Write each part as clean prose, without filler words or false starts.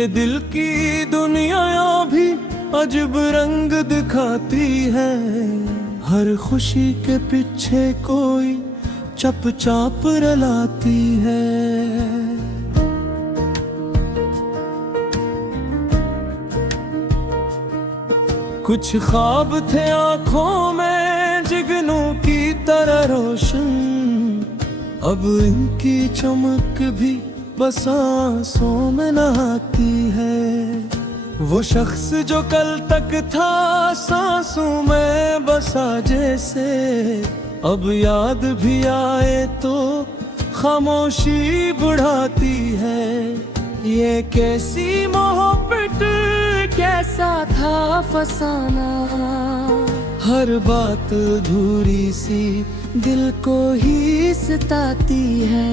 ये दिल की दुनिया भी अजब रंग दिखाती है। हर खुशी के पीछे कोई चुपचाप रलाती है। कुछ ख्वाब थे आंखों में जिगनों की तरह रोशन, अब इनकी चमक भी बस आंसों में नहाती है। वो शख्स जो कल तक था सांसों में बसा जैसे, अब याद भी आए तो खामोशी बढ़ाती है। ये कैसी मोहब्बत, कैसा था फसाना, हर बात अधूरी सी दिल को ही सताती है।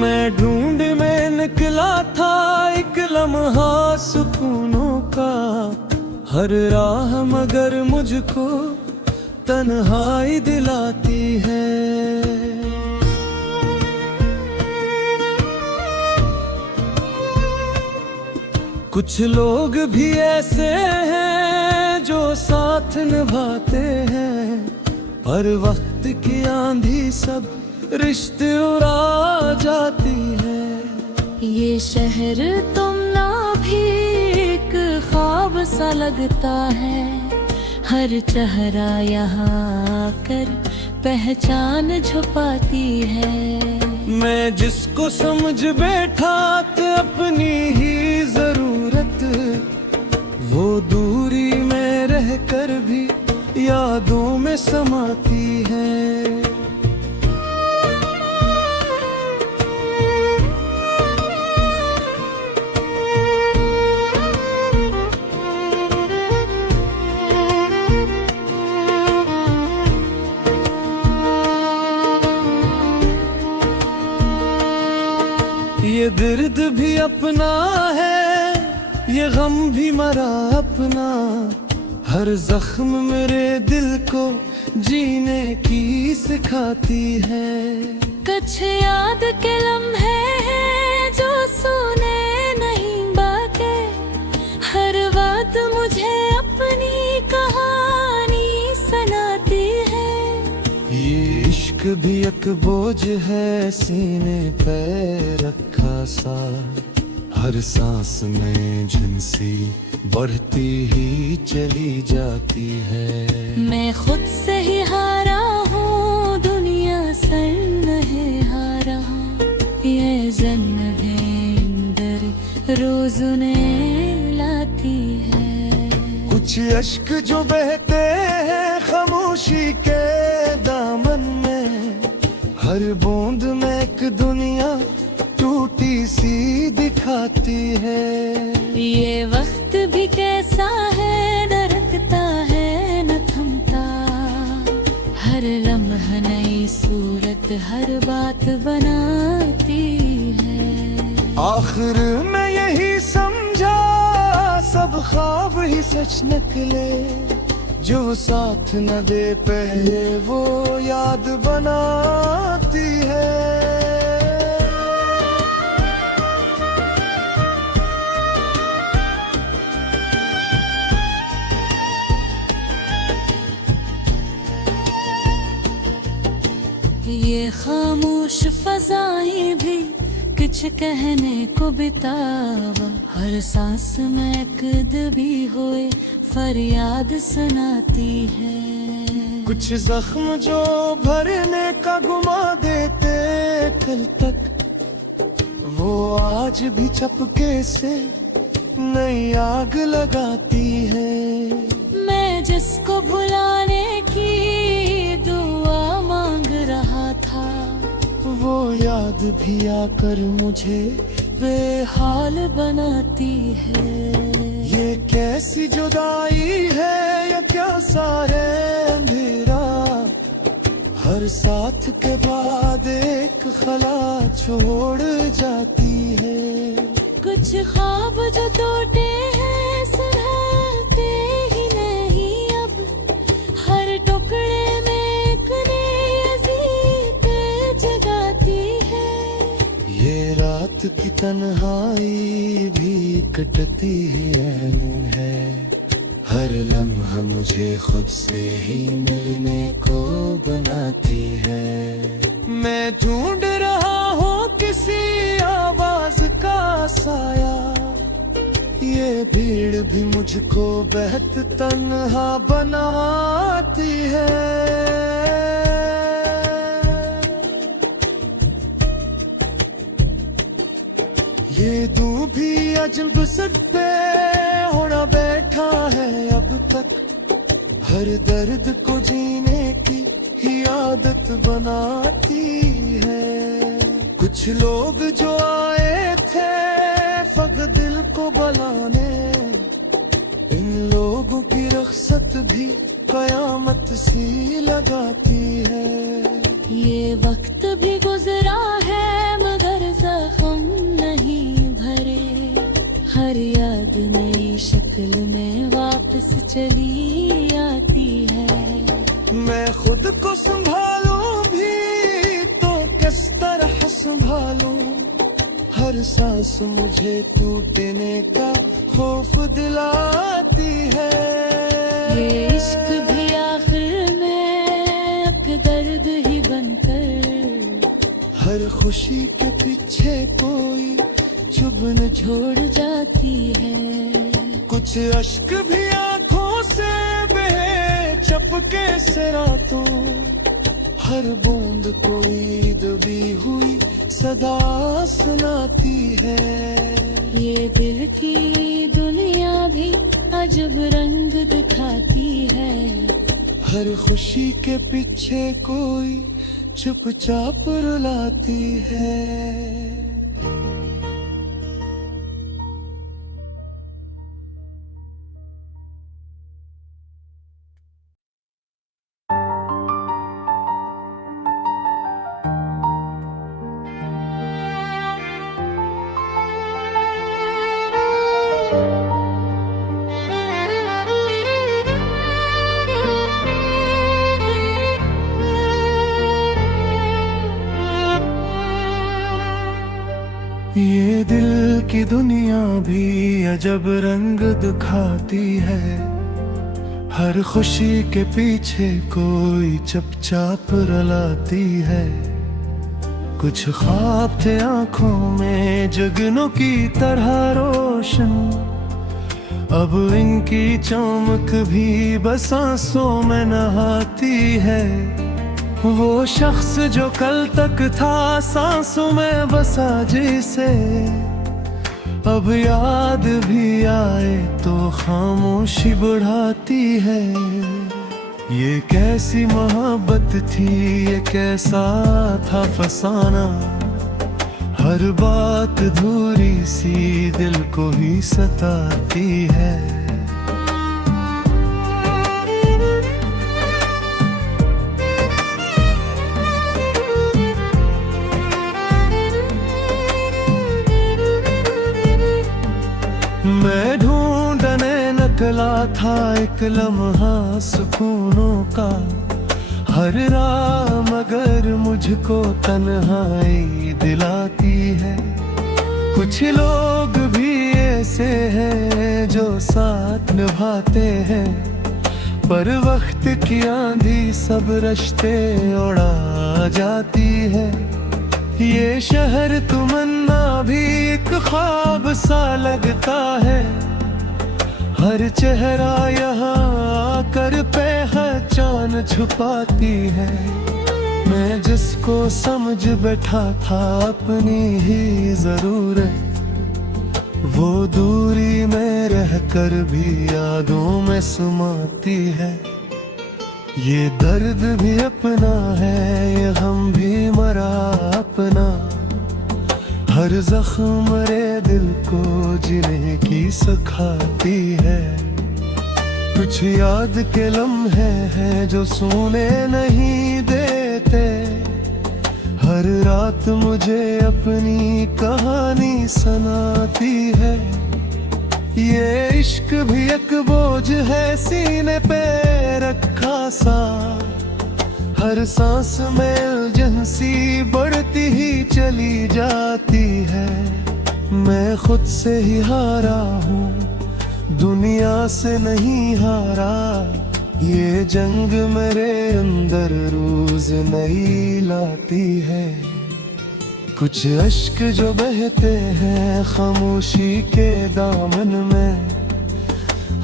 मैं ढूंढ में निकला था एक लम्हा सुकूनों का, हर राह मगर मुझको तन्हाई दिलाती है। कुछ लोग भी ऐसे हैं जो साथ निभाते हैं, पर वक्त की आंधी सब रिश्ते उड़ा जाती है। ये शहर तुम ना भी एक ख्वाब सा लगता है, हर चेहरा यहाँ आकर पहचान छुपाती है। मैं जिसको समझ बैठा था अपनी ही जरूरत, वो दूरी में रहकर भी यादों में समाती है। ये दर्द भी अपना है, ये गम भी मरा अपना, हर जख्म मेरे दिल को जीने की सिखाती है। कुछ याद के लम्हे हैं जो सुने नहीं बाके, हर बात मुझे अपनी कहानी सुनाती है। ये इश्क भी एक बोझ है सीने पे रखा सा, हर सांस में झिनसी बढ़ती ही चली जाती है। मैं खुद से ही हारा हूँ, दुनिया सर नहीं हारा, ये जन्म भेंदर रोज उन्हें लाती है। कुछ अश्क जो बहते हैं खामोशी के दामन में, हर बूंद में एक दुनिया टूटी सी दिखाती है। ये वक्त भी कैसा है, दरकता है न थमता, हर लम्हा नई सूरत हर बात बनाती है। आखिर में यही समझा सब ख्वाब ही सच निकले, जो साथ न दे पहले वो याद बनाती है। ये खामोश फजाएं भी कुछ कहने को बितावा, हर सांस में एक दबी हुए फरियाद सुनाती है। कुछ जख्म जो भरने का गुमा देते कल तक, वो आज भी चपके से नई आग लगाती है। मैं जिसको भुलाने की दुआ मांग रहा था, वो याद भी आकर मुझे बेहाल बनाती है। ये कैसी जुदाई है, ये क्या सारे अंधेरा, हर साथ के बाद एक खला छोड़ जाती है। कुछ ख्वाब जो टूटे हैं सुबह की तन्हाई भी कटती है, हर लम्हा मुझे खुद से ही मिलने को बनाती है। मैं ढूंढ रहा हूँ किसी आवाज का साया, ये भीड़ भी मुझको बेहद तन्हा बनाती है। ये दूं भी अजब सद पे होड़ा बैठा है अब तक, हर दर्द को जीने की ही आदत बनाती है। कुछ लोग जो आए थे फक दिल को बलाने, इन लोगों की रख्सत भी कयामत सी लगाती है। ये वक्त भी गुजरा है मगर जख्म नहीं भरे, हर याद नई शक्ल में वापस चली आती है। मैं खुद को संभालूं भी तो किस तरह संभालूं, हर सांस मुझे टूटने का खौफ दिलाती है। ये इश्क भी आखिर में एक दर्द ही बनकर, हर खुशी के पीछे कोई चुभन छोड़ जाती है। कुछ अश्क भी आंखों से बहे चपके से रातों, हर बूंद कोई दबी हुई सदा सुनाती है। ये दिल की दुनिया भी अजब रंग दिखाती है, हर खुशी के पीछे कोई चुपचाप रुलाती है। ये दिल की दुनिया भी अजब रंग दिखाती है, हर खुशी के पीछे कोई चुपचाप रुलाती है। कुछ ख्वाब थे आंखों में जुगनों की तरह रोशन, अब इनकी चमक भी बस आंसों में नहाती है। वो शख्स जो कल तक था सांसों में बसा, जिसे अब याद भी आए तो खामोशी बढ़ाती है। ये कैसी मोहब्बत थी, ये कैसा था फसाना, हर बात अधूरी सी दिल को ही सताती है। मैं ढूंढने निकला था एक लम्हा सुकूनों का, हर राह मगर मुझको तन्हाई दिलाती है। कुछ लोग भी ऐसे हैं जो साथ निभाते हैं, पर वक्त की आंधी सब रिश्ते उड़ा जाती है। ये शहर तमन्ना भी एक ख्वाब सा लगता है, हर चेहरा यहाँ आकर पहचान छुपाती है। मैं जिसको समझ बैठा था अपनी ही जरूरत, वो दूरी में रहकर भी यादों में समाती है। ये दर्द भी अपना है, ये गम भी मरा अपना, हर जख्म मरे दिल को जीने की सिखाती है। कुछ याद के लम्हे हैं जो सोने नहीं देते, हर रात मुझे अपनी कहानी सुनाती है। ये इश्क भी एक बोझ है सीने पे रखा सा, हर सांस में उलझन सी बढ़ती ही चली जाती है। मैं खुद से ही हारा हूँ, दुनिया से नहीं हारा। ये जंग मेरे अंदर रोज नई लाती है। कुछ अश्क जो बहते हैं खामोशी के दामन में,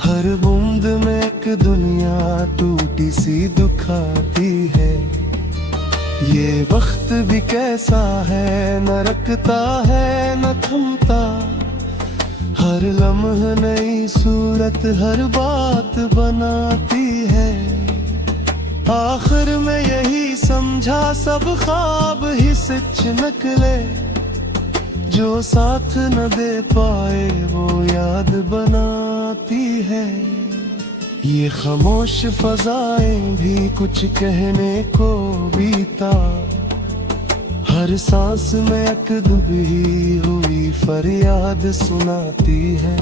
हर बूंद में एक दुनिया टूटी सी दुखाती है। ये वक्त भी कैसा है, न रखता है न थमता। हर लम्हा नई सूरत हर बात बनाती है। आखिर में यही समझा सब ख्वाब ही सच निकले। जो साथ न दे पाए वो याद बनाती है। ये खामोश फजाएं भी कुछ कहने को बीता। हर सांस में एक दुबी हुई फरियाद सुनाती है।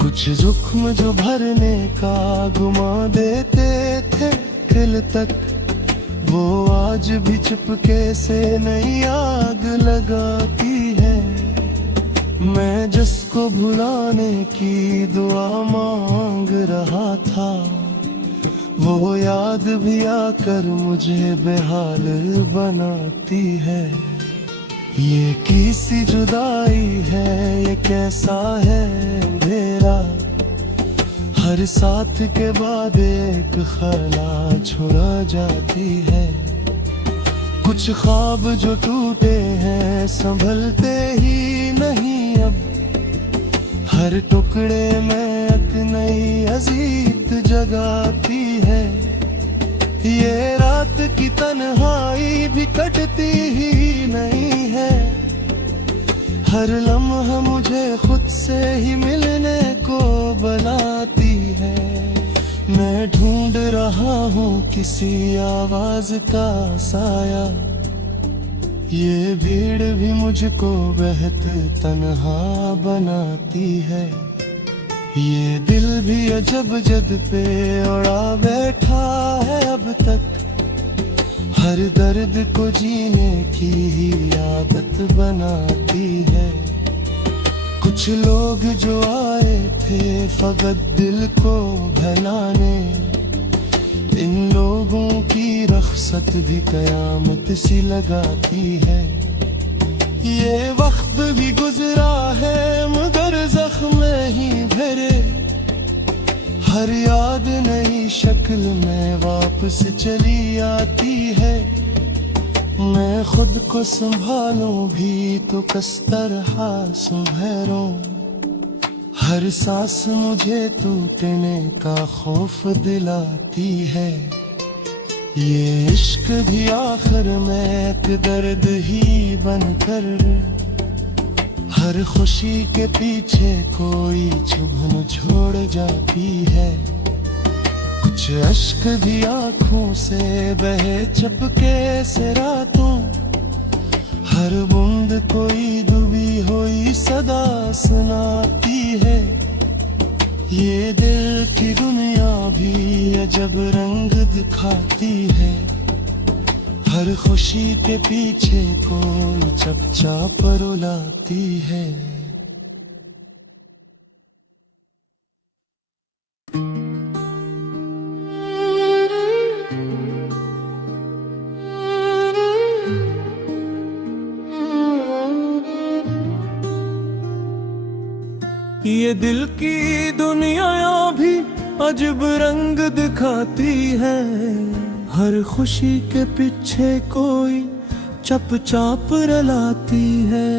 कुछ जुख्म जो भरने का गुमा देते थे दिल तक, वो आज भी चुपके से नई आग लगाती है। मैं जिसको भुलाने की दुआ मांग रहा था, वो याद भी आकर मुझे बेहाल बनाती है। ये कैसी जुदाई है, ये कैसा है अंधेरा। हर साथ के बाद एक खला छुड़ा जाती है। कुछ ख्वाब जो टूटे हैं संभलते ही नहीं अब। हर टुकड़े में एक नई अजीत जगाती है। ये रात की तन्हाई भी कटती ही नहीं है। हर लम्हा मुझे खुद से ही मिलने को बुलाती है। मैं ढूंढ रहा हूँ किसी आवाज का साया। ये भीड़ भी मुझको बेहद तन्हा बनाती है। ये दिल भी अजब जद पे अड़ा बैठा है अब तक। हर दर्द को जीने की ही आदत बनाती है। कुछ लोग जो आए थे फकत दिल को बहलाने, इन लोगों की रख्सत भी कयामत सी लगाती है। ये वक्त भी गुजरा है मगर जख्म ही भरे। हर याद नई शक्ल में वापस चली आती है। मैं खुद को संभालूं भी तो किस तरह संभलों। हर सांस मुझे टूटने का खौफ दिलाती है। ये इश्क भी आखिर में एक दर्द ही बनकर, हर खुशी के पीछे कोई चुभन छोड़ जाती है। कुछ अश्क भी आँखों से बहे चपके से रातों। हर बूंद कोई डूबी हुई सदा सुनाती है। ये दिल की दुनिया भी अजब रंग दिखाती है। हर खुशी के पीछे कोई चुपचाप रुलाती है। ये दिल की दुनिया भी अजब रंग दिखाती है। हर खुशी के पीछे कोई चुपचाप रुलाती है।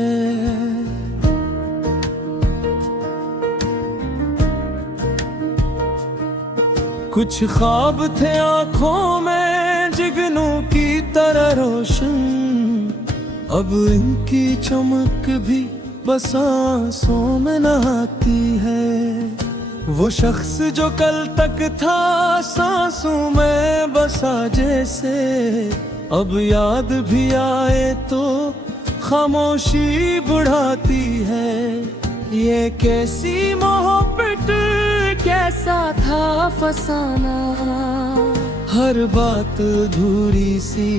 कुछ ख्वाब थे आँखों में जिगनों की तरह रोशन, अब इनकी चमक भी बस आंसुओं में नहाती है। वो शख्स जो कल तक था सांसों में बसा जैसे, अब याद भी आए तो खामोशी बढ़ाती है। ये कैसी मोहब्बत, कैसा था फसाना, हर बात अधूरी सी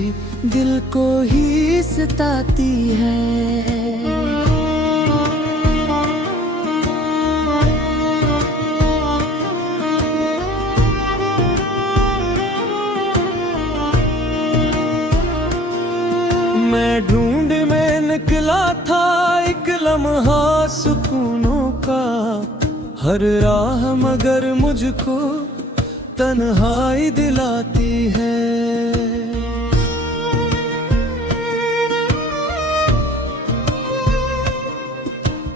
दिल को ही सताती है। मैं ढूंढ में निकला था एक लम्हा सुकूनों का, हर राह मगर मुझको तन्हाई दिलाती है।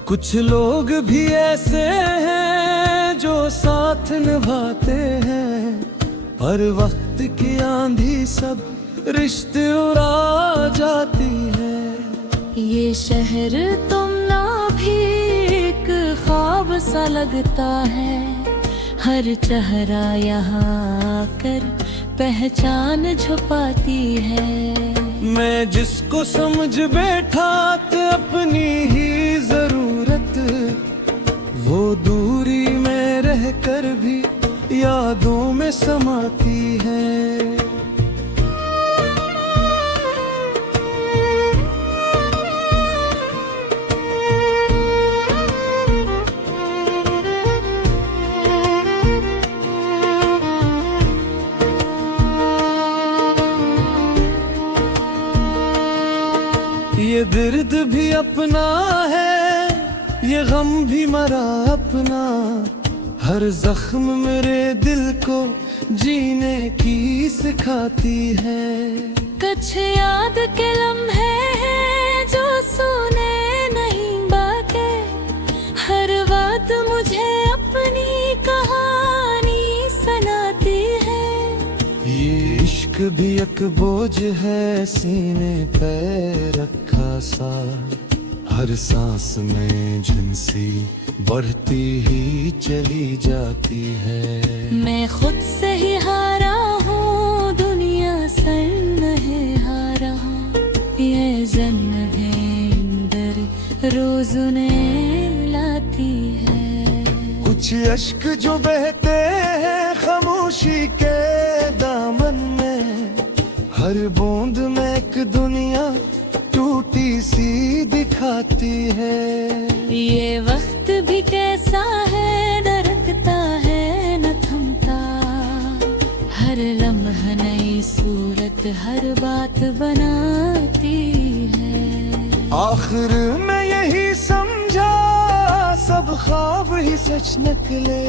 कुछ लोग भी ऐसे हैं जो साथ निभाते हैं, पर वक्त की आंधी सब रिश्ते उड़ा जाती है। ये शहर तुम ना भी एक ख्वाब सा लगता है, हर चेहरा यहाँ आकर पहचान छुपाती है। मैं जिसको समझ बैठा था अपनी ही जरूरत, वो दूरी में रहकर भी यादों में समाती है। ये दर्द भी अपना है, ये गम भी मरा अपना, हर जख्म मेरे दिल को जीने की सिखाती है। कुछ याद के लम्हे हैं जो सुने नहीं बाके, हर बात मुझे अपनी कहानी सुनाती है। ये इश्क भी एक बोझ है सीने पे रखा सा, हर सांस में झुंसी बढ़ती ही चली जाती है। मैं खुद से ही हारा हूँ, दुनिया सर नहीं हारा हूँ, ये जन्म भी रोज उन्हें लाती है। कुछ अश्क जो बहते हैं खामोशी के दामन में, हर बूंद में एक दुनिया टूटी सी दिखाती है। ये वक्त भी कैसा है, दरकता है न थमता, हर लम्हा नई सूरत हर बात बनाती है। आखिर में यही समझा सब ख्वाब ही सच निकले,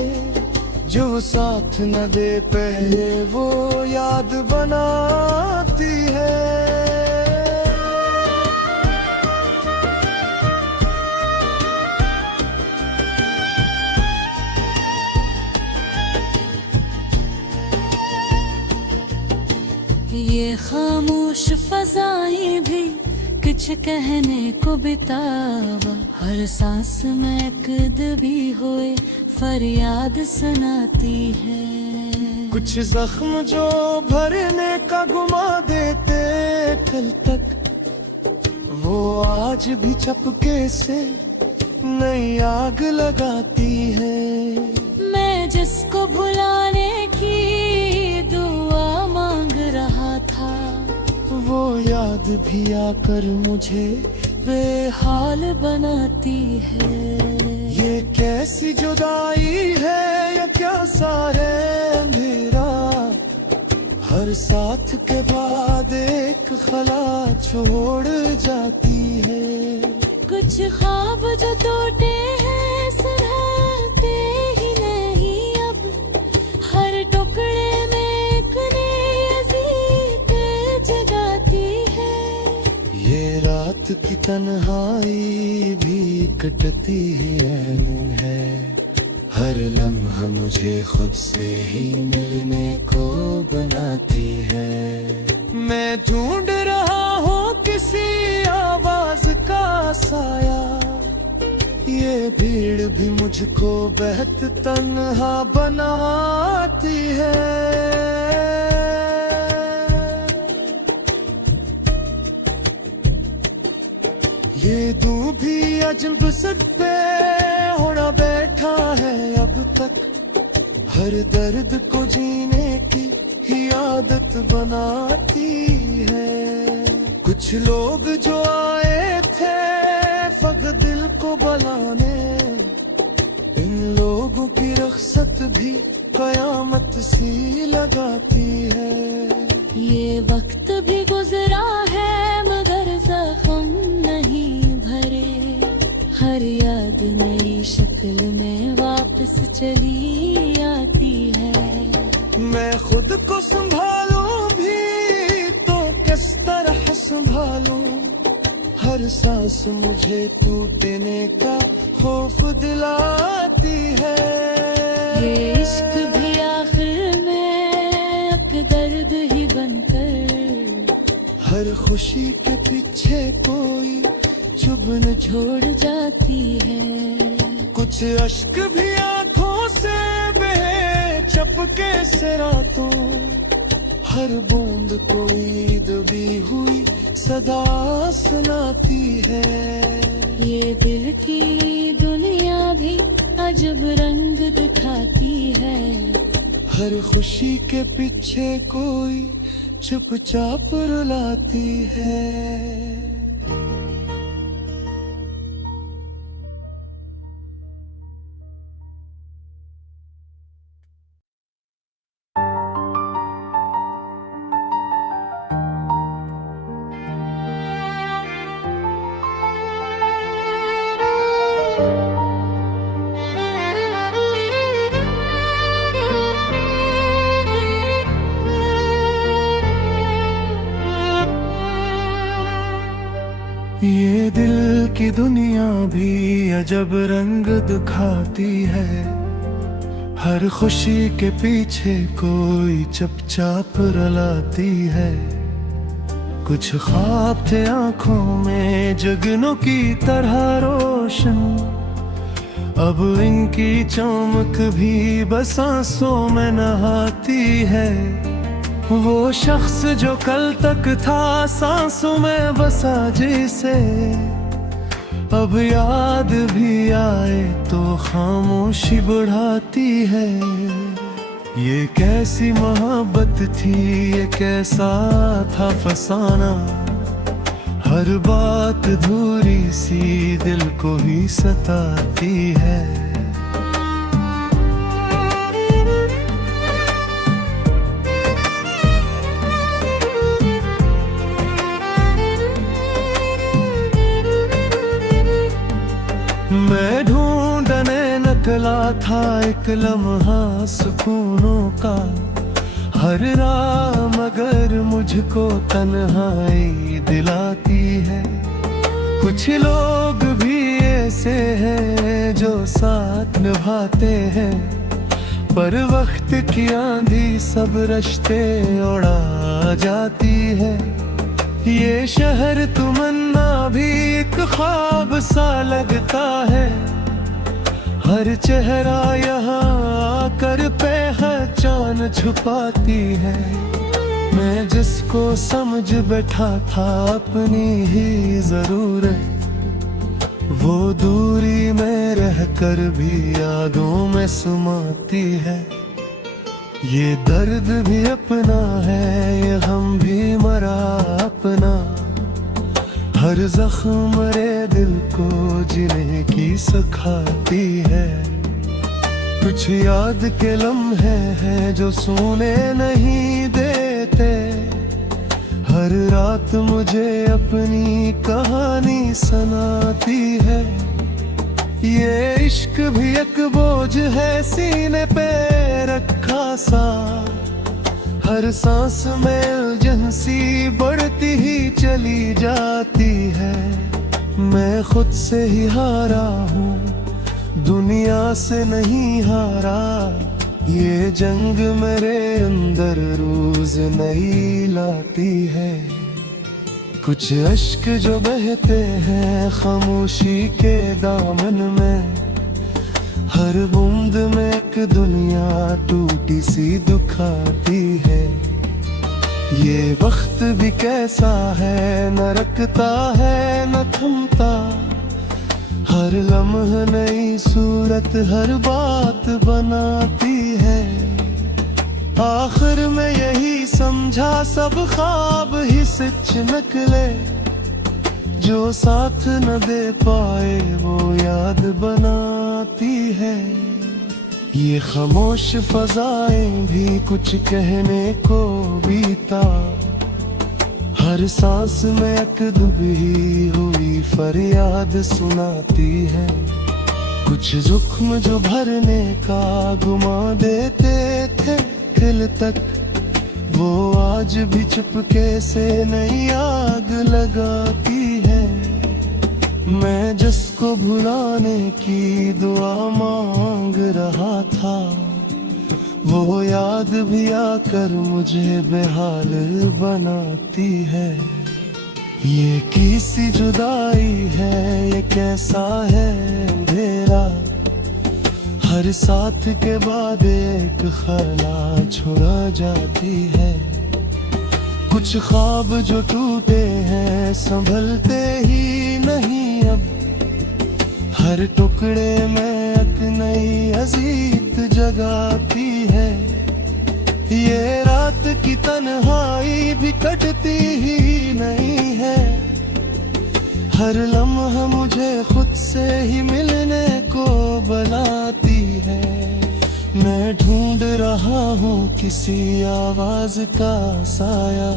जो साथ न दे पहले वो याद बनाती है। ये खामोश फजाएं भी कुछ कहने को बेताब, हर सांस में एक दबी हुए फरियाद सुनाती है। कुछ जख्म जो भरने का गुमा देते कल तक, वो आज भी चपके से नई आग लगाती है। मैं जिसको भुलाने की दुआ मांग रहा था, वो याद भी आकर मुझे बेहाल बनाती है। ये कैसी जुदाई है, या क्या सारे अंधेरा, हर साथ के बाद एक खला छोड़ जाती है। कुछ ख्वाब जो टूटे हैं सुनाते ही नहीं अब, हर टुकड़े में एक नई अजीब जगाती है। ये रात की तन्हाई भी कटती ही है, हर लम्हा मुझे खुद से ही मिलने को बनाती है। मैं ढूंढ रहा हूँ किसी आवाज का साया, ये भीड़ भी मुझको बेहद तन्हा बनाती है। ये दूं भी अजब सद पे होना बैठा है अब तक, हर दर्द को जीने की याद आदत बनाती है। कुछ लोग जो आए थे फक दिल को बलाने, इन लोगों की रख्सत भी कयामत सी लगाती है। ये वक्त भी गुजरा है मगर जख्म नहीं भरे, हर याद नई शक्ल में वापस चली आती है। मैं खुद को संभालूं भी तो किस तरह संभालूं, हर सांस मुझे टूटने का खौफ दिलाती है। ये इश्क भी आखिर में एक दर्द ही बनकर, हर खुशी के पीछे कोई चुभन छोड़ जाती है। कुछ अश्क भी आंखों से बहे चपके से रातों, हर बूंद कोई दबी हुई सदा सुनाती है। ये दिल की दुनिया भी अजब रंग दिखाती है, हर खुशी के पीछे कोई चुपचाप रुलाती है। ये दिल की दुनिया भी अजब रंग दिखाती है, हर खुशी के पीछे कोई चुपचाप रुलाती है। कुछ ख्वाब थे आंखों में जुगनों की तरह रोशन, अब इनकी चमक भी बस आंसों में नहाती है। वो शख्स जो कल तक था सांसों में बसा जिसे, अब याद भी आए तो खामोशी बढ़ाती है। ये कैसी मोहब्बत थी, ये कैसा था फसाना, हर बात अधूरी सी दिल को ही सताती है। मैं ढूंढने निकला था एक लम्हा सुकूनों का, हर राह मगर मुझको तन्हाई दिलाती है। कुछ लोग भी ऐसे हैं जो साथ निभाते हैं, पर वक्त की आंधी सब रिश्ते उड़ा जाती है। ये शहर तमन्ना भी एक ख्वाब सा लगता है, हर चेहरा यहाँ आकर पहचान छुपाती है। मैं जिसको समझ बैठा था अपनी ही जरूरत, वो दूरी में रहकर भी यादों में समाती है। ये दर्द भी अपना है, ये गम भी मरा अपना, हर जख्म मरे दिल को जीने की सिखाती है। कुछ याद के लम्हे हैं जो सोने नहीं देते, हर रात मुझे अपनी कहानी सुनाती है। ये इश्क भी एक बोझ है सीने पे रखा सा, हर सांस में उलझन सी बढ़ती ही चली जाती है। मैं खुद से ही हारा हूँ, दुनिया से नहीं हारा, ये जंग मेरे अंदर रोज नई लाती है। कुछ अश्क जो बहते हैं खामोशी के दामन में, हर बूंद में एक दुनिया टूटी सी दुखाती है। ये वक्त भी कैसा है, न रखता है न थमता, हर लम्हा नई सूरत हर बात बनाती है। आखिर में यही यही समझा सब ख्वाब ही सच निकले, जो साथ न दे पाए वो याद बनाती है। ये खामोश फजाएं भी कुछ कहने को बीता, हर सांस में एक दुबी हुई फरियाद सुनाती है। कुछ जुख्म जो भरने का गुमा देते थे दिल तक, वो आज भी चुपके से नई आग लगाती है। मैं जिसको भुलाने की दुआ मांग रहा था, वो याद भी आकर मुझे बेहाल बनाती है। ये कैसी जुदाई है, ये कैसा है अंधेरा, हर साथ के बाद एक खला छुड़ा जाती है। कुछ ख्वाब जो टूटे हैं संभलते ही नहीं अब, हर टुकड़े में एक नई अजीत जगाती है। ये रात की तन्हाई भी कटती ही नहीं है, हर लम्हा मुझे खुद से ही मिलने को बुलाती है। मैं ढूंढ रहा हूँ किसी आवाज का साया,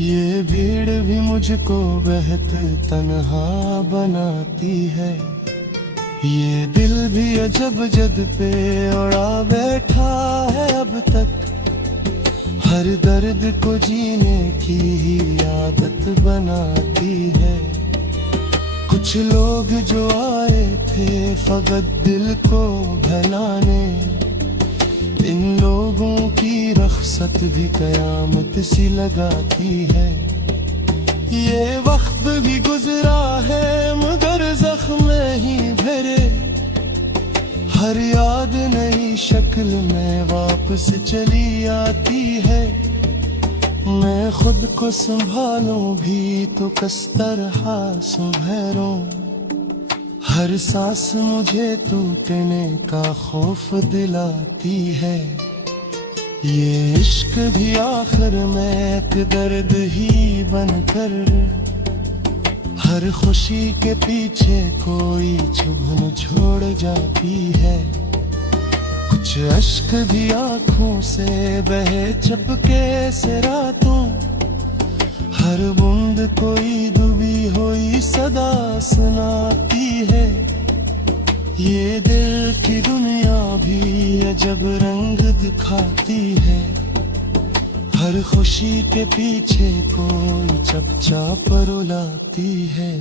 ये भीड़ भी मुझको बेहद तन्हा बनाती है। ये दिल भी अजब जद पे उड़ा बैठा है अब तक, हर दर्द को जीने की ही आदत बनाती है। कुछ लोग जो आए थे फकत दिल को भलाने, इन लोगों की रख्सत भी कयामत सी लगाती है। ये वक्त भी गुजरा है मगर जख्म ही भरे, हर याद नई शक्ल में वापस चली आती है। मैं खुद को संभालूं भी तो किस तरह सुभरों, हर सांस मुझे टूटने का खौफ दिलाती है। ये इश्क भी आखिर में एक दर्द ही बनकर, हर खुशी के पीछे कोई चुभन छोड़ जाती है। कुछ अश्क भी आंखों से बहे चपके से रातों, हर बूंद कोई डूबी हुई सदा सुनाती है। ये दिल की दुनिया भी अजब रंग दिखाती है, हर खुशी के पीछे कोई चपचा पर रुलाती है।